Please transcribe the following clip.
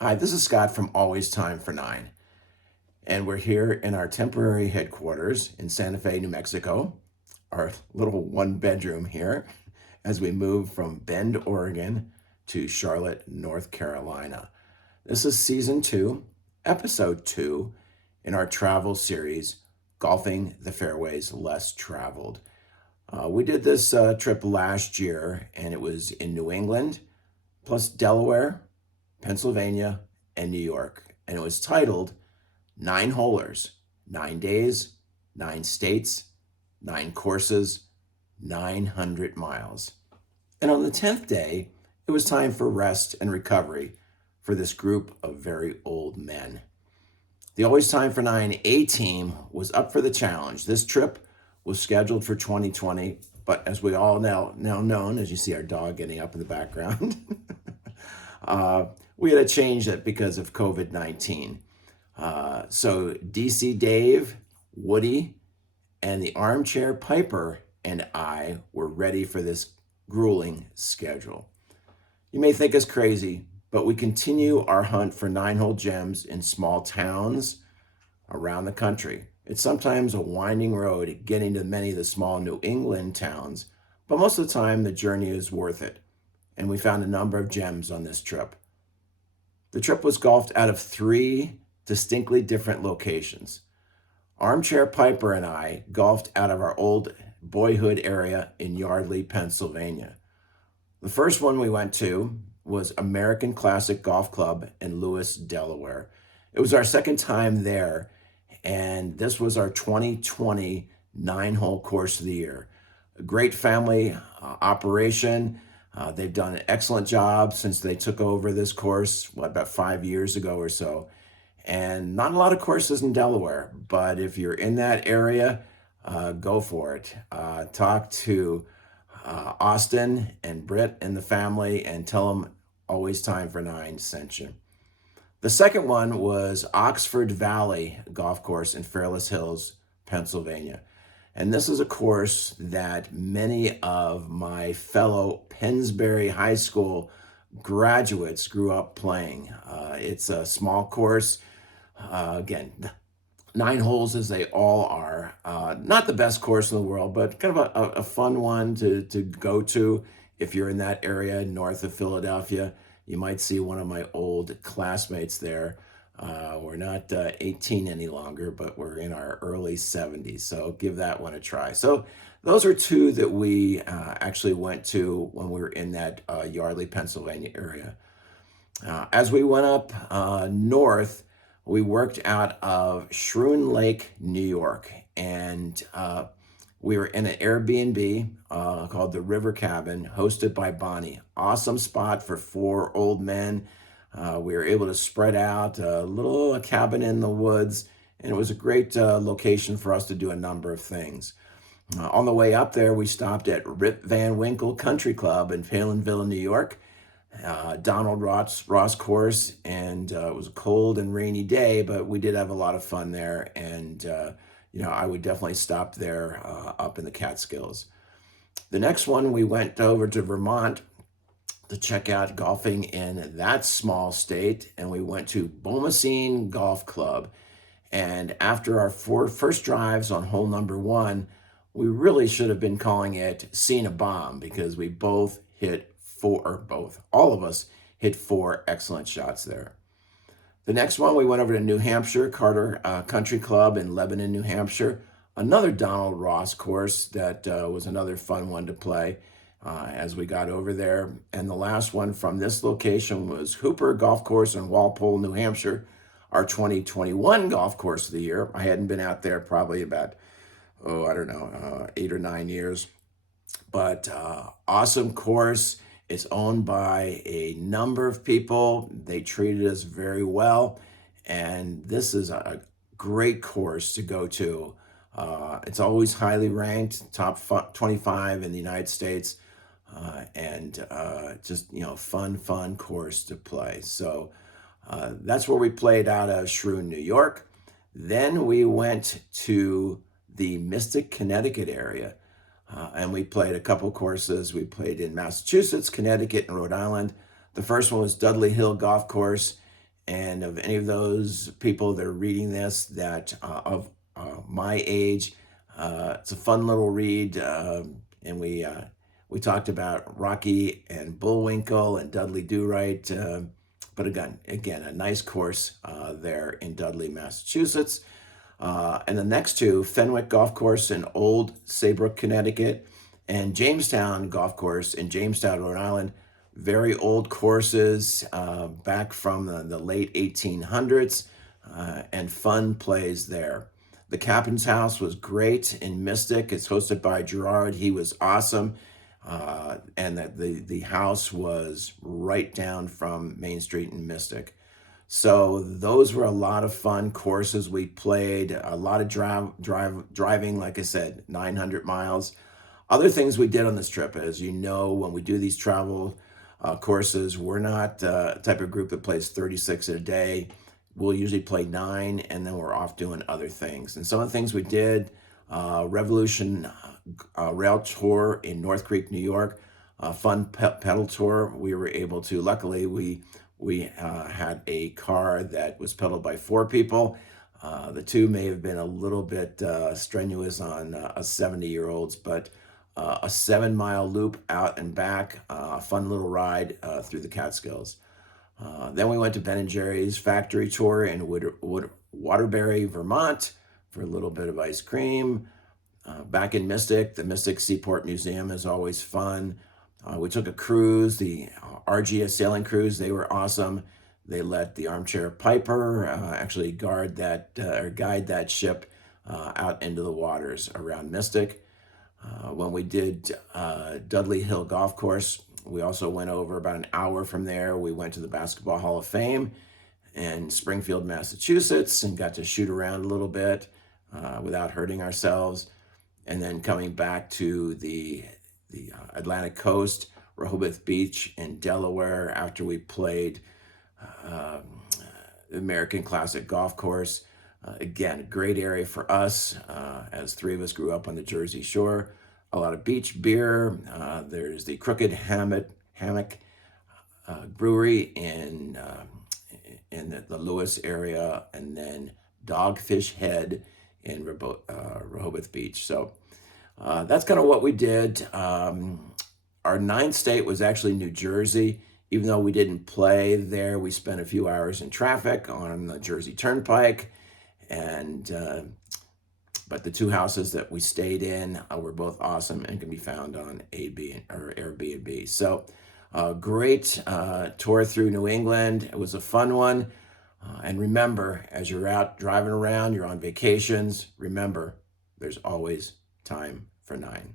Hi, this is Scott from Always Time for Nine, and we're here in our temporary headquarters in Santa Fe, New Mexico, our little one bedroom here, as we move from Bend, Oregon to Charlotte, North Carolina. This is season 2, episode 2 in our travel series, Golfing the Fairways Less Traveled. We did this trip last year, and it was in New England, plus Delaware, Pennsylvania, and New York. And it was titled 9Holers, 9 days, 9 states, 9 courses, 900 miles. And on the 10th day, it was time for rest and recovery for this group of very old men. The Always Time for Nine A team was up for the challenge. This trip was scheduled for 2020, but as we all now known, as you see our dog getting up in the background, we had to change it because of COVID-19. So DC Dave, Woody, and the Armchair Piper and I were ready for this grueling schedule. You may think us crazy, but we continue our hunt for 9-hole gems in small towns around the country. It's sometimes a winding road getting to many of the small New England towns, but most of the time the journey is worth it. And we found a number of gems on this trip. The trip was golfed out of 3 distinctly different locations. Armchair Piper and I golfed out of our old boyhood area in Yardley, Pennsylvania. The first one we went to was American Classic Golf Club in Lewis, Delaware. It was our second time there, and this was our 2020 9-hole course of the year. A great family operation. They've done an excellent job since they took over this course, about 5 years ago or so. And not a lot of courses in Delaware, but if you're in that area, go for it. Talk to Austin and Britt and the family and tell them Always Time for Nine sent you. The second one was Oxford Valley Golf Course in Fairless Hills, Pennsylvania. And this is a course that many of my fellow Pennsbury High School graduates grew up playing. It's a small course. Again, 9 holes as they all are. Not the best course in the world, but kind of a fun one to go to if you're in that area north of Philadelphia. You might see one of my old classmates there. We're not 18 any longer, but we're in our early 70s. So give that one a try. So those are 2 that we actually went to when we were in that Yardley, Pennsylvania area. As we went up north, we worked out of Schroon Lake, New York. And we were in an Airbnb called the River Cabin, hosted by Bonnie. Awesome spot for 4 old men. We were able to spread out a little cabin in the woods, and it was a great location for us to do a number of things. On the way up there, we stopped at Rip Van Winkle Country Club in Palinville, New York, Donald Ross course, and it was a cold and rainy day, but we did have a lot of fun there, and I would definitely stop there up in the Catskills. The next one, we went over to Vermont to check out golfing in that small state, and we went to Bomoseen Golf Club. And after our first drives on hole number 1, we really should have been calling it Seeing a Bomb, because we both hit 4, or all of us hit 4 excellent shots there. The next one, we went over to New Hampshire, Carter Country Club in Lebanon, New Hampshire. Another Donald Ross course that was another fun one to play as we got over there. And the last one from this location was Hooper Golf Course in Walpole, New Hampshire, our 2021 golf course of the year. I hadn't been out there probably about, 8 or 9 years. But awesome course. It's owned by a number of people. They treated us very well. And this is a great course to go to. It's always highly ranked, top 25 in the United States. And just, fun course to play. So that's where we played out of Schroon, New York. Then we went to the Mystic, Connecticut area. And we played a couple courses. We played in Massachusetts, Connecticut, and Rhode Island. The first one was Dudley Hill Golf Course And of any of those people that are reading this that of my age, it's a fun little read. And we talked about Rocky and Bullwinkle and Dudley Do-Right. But again, a nice course there in Dudley, Massachusetts. And the next two, Fenwick Golf Course in Old Saybrook, Connecticut, and Jamestown Golf Course in Jamestown, Rhode Island. Very old courses back from the late 1800s, and fun plays there. The Captain's House was great in Mystic. It's hosted by Gerard. He was awesome. And the house was right down from Main Street in Mystic. So those were a lot of fun courses we played, a lot of driving, like I said, 900 miles. Other things we did on this trip, as you know, when we do these travel courses, we're not the type of group that plays 36 a day. We'll usually play 9, and then we're off doing other things. And some of the things we did, Revolution Rail Tour in North Creek, New York, fun pedal tour. We were able to, luckily, we had a car that was pedaled by 4 people. The 2 may have been a little bit strenuous on us 70-year-olds, but a 7-mile loop out and back, fun little ride through the Catskills. Then we went to Ben & Jerry's factory tour in Waterbury, Vermont for a little bit of ice cream. Back in Mystic, the Mystic Seaport Museum is always fun. We took a cruise, the RGS sailing cruise. They were awesome. They let the armchair piper actually guide that ship out into the waters around Mystic. When we did Dudley Hill Golf Course, we also went over about an hour from there. We went to the Basketball Hall of Fame in Springfield, Massachusetts, and got to shoot around a little bit without hurting ourselves. And then coming back to the Atlantic coast, Rehoboth Beach in Delaware, after we played the American Classic Golf Course. Again, a great area for us, as 3 of us grew up on the Jersey Shore. A lot of beach beer. There's the Crooked Hammock Brewery in the Lewis area, and then Dogfish Head in Rehoboth Beach. So that's kind of what we did. Our 9th state was actually New Jersey. Even though we didn't play there, we spent a few hours in traffic on the Jersey Turnpike. And but the 2 houses that we stayed in were both awesome and can be found on Airbnb. So great tour through New England. It was a fun one. And remember, as you're out driving around, you're on vacations, remember, there's always time for 9.